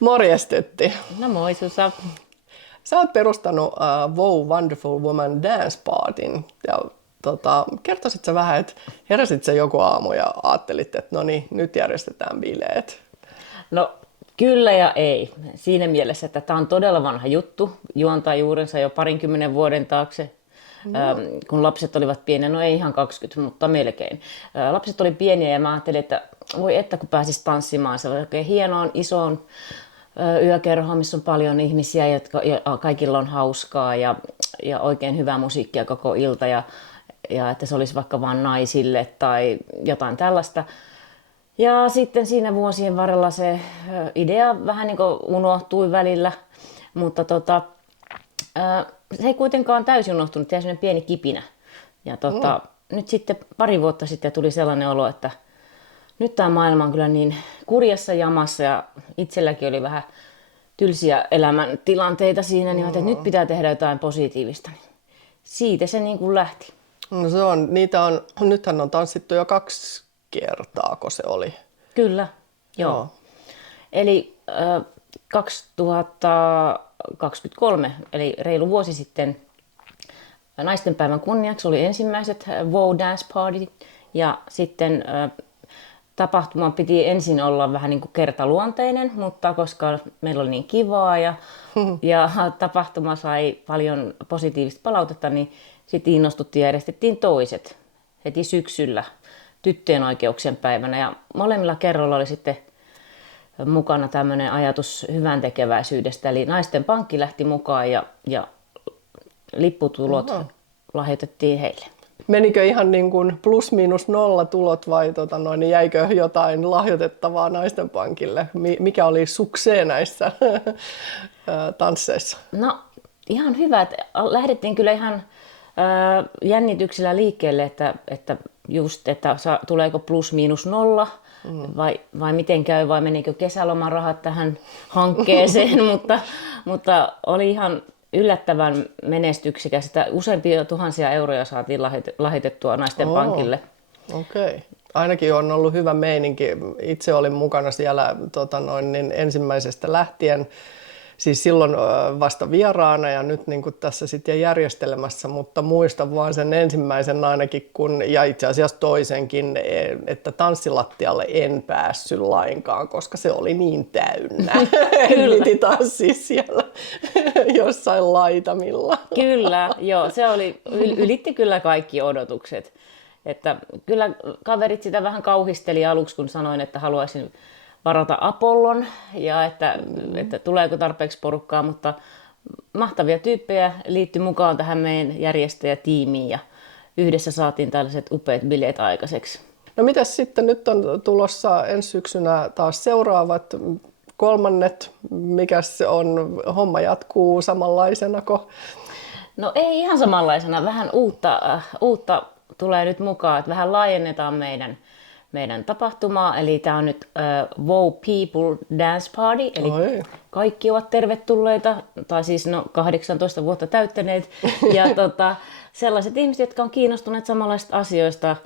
Morjes Tytti. No moi Susa. Sä oot perustanut Wow Wonderful Woman Dance Partyn. Ja kertoisit sä vähän, että heräsit sä joku aamu ja ajattelit, että no niin, nyt järjestetään bileet. No kyllä ja ei. Siinä mielessä, että tämä on todella vanha juttu. Juontaa juurensa jo 20 vuoden taakse. Kun lapset olivat pieniä, no ei ihan 20, mutta melkein. Lapset oli pieniä ja mä ajattelin, että voi että kun pääsis tanssimaan se oikein hienoon, isoon yökerhoon, missä on paljon ihmisiä, jotka kaikilla on hauskaa ja oikein hyvää musiikkia koko ilta ja että se olisi vaikka vain naisille tai jotain tällaista. Ja sitten siinä vuosien varrella se idea vähän niin kuin unohtui välillä, mutta se ei kuitenkaan täysin unohtunut, jäi sellainen pieni kipinä. Ja nyt sitten pari vuotta sitten tuli sellainen olo, että nyt tämä maailma on kyllä niin kurjassa jamassa ja itselläkin oli vähän tylsiä elämäntilanteita siinä, niin että nyt pitää tehdä jotain positiivista. Siitä se niin kuin lähti. No nythän on tanssittu jo 2 kertaa, kun se oli. Kyllä, joo. Eli 2023, eli reilu vuosi sitten, naistenpäivän kunniaksi oli ensimmäiset Wow Dance Party ja sitten tapahtuman piti ensin olla vähän niin kuin kertaluonteinen, mutta koska meillä oli niin kivaa ja tapahtuma sai paljon positiivista palautetta, niin sitten innostuttiin ja järjestettiin toiset heti syksyllä tyttöjen oikeuksien päivänä. Ja molemmilla kerroilla oli sitten mukana tämmöinen ajatus hyvän tekeväisyydestä, eli naisten pankki lähti mukaan ja lipputulot lahjoitettiin heille. Menikö ihan niin kuin plus-miinus-nolla tulot vai niin jäikö jotain lahjoitettavaa naisten pankille? Mikä oli suksee näissä tansseissa? No ihan hyvä, että lähdettiin kyllä ihan jännityksellä liikkeelle, että tuleeko plus-miinus-nolla vai miten käy vai menikö kesälomarahat tähän hankkeeseen, mutta oli ihan yllättävän menestyksekäs, että useampia tuhansia euroja saatiin lahjoitettua naisten pankille. Okei. Ainakin on ollut hyvä meininki. Itse olin mukana siellä ensimmäisestä lähtien, siis silloin vasta vieraana ja nyt niin kuin tässä sitten järjestelemässä, mutta muistan vaan sen ensimmäisen ainakin, ja itse asiassa toisenkin, että tanssilattialle en päässyt lainkaan, koska se oli niin täynnä. Piti tanssia siellä jossain laitamilla. Kyllä, joo, se ylitti kyllä kaikki odotukset. Että kyllä kaverit sitä vähän kauhisteli aluksi, kun sanoin, että haluaisin varata Apollon ja että tuleeko tarpeeksi porukkaa, mutta mahtavia tyyppejä liittyi mukaan tähän meidän järjestäjätiimiin ja yhdessä saatiin tällaiset upeat bileet aikaiseksi. No mitäs sitten nyt on tulossa ensi syksynä taas seuraavat 3. Mikäs se on? Homma jatkuu samanlaisenako? No ei ihan samanlaisena, vähän uutta tulee nyt mukaan, että vähän laajennetaan meidän tapahtumaa, eli tämä on nyt Wow People Dance Party, eli kaikki ovat tervetulleita, tai siis 18 vuotta täyttäneet, ja sellaiset ihmiset, jotka on kiinnostuneet samanlaisista asioista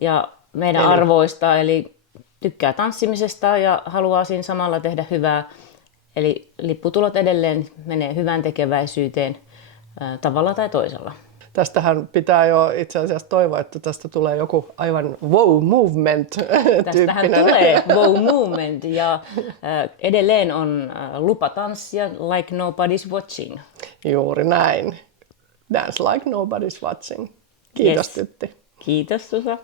ja meidän arvoista, eli tykkää tanssimisesta ja haluaa siinä samalla tehdä hyvää, eli lipputulot edelleen menee hyvän tekeväisyyteen tavalla tai toisella. Tästähän pitää jo itse asiassa toivoa, että tästä tulee joku aivan wow movement -tyyppinen. Tästähän tulee wow movement ja edelleen on lupa tanssia like nobody's watching. Juuri näin. Dance like nobody's watching. Kiitos Tytti. Kiitos Susa.